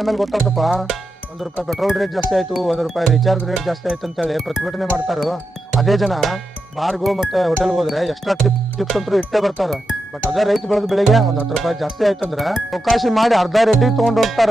ಆಮೇಲೆ ಗೊತ್ತಾಗ್ತಪ್ಪ. ₹1 petrol rate ಜಾಸ್ತಿ ಆಯ್ತು, ₹1 ರೀಚಾರ್ಜ್ ರೇಟ್ ಜಾಸ್ತಿ ಆಯ್ತು ಅಂತೇಳಿ ಪ್ರತಿಭಟನೆ ಮಾಡ್ತಾರೋ ಅದೇ ಜನ ಬಾರ್ಗೋ ಮತ್ತೆ ಹೋಟೆಲ್ ಹೋದ್ರೆ ಎಕ್ಸ್ಟ್ರಾ ಟಿಪ್ಸ್ ಅಂತೂ ಇಟ್ಟೇ ಬರ್ತಾರ. ಬಟ್ ಅದೇ ರೈತ ಬೆಳೆದ ಬೆಳೆಗೆ ಒಂದ್ ₹10 ಜಾಸ್ತಿ ಆಯ್ತಂದ್ರ ಅವಕಾಶ ಮಾಡಿ ಅರ್ಧ ರೇಟಿಗೆ ತಗೊಂಡ್ ಹೋಗ್ತಾರ.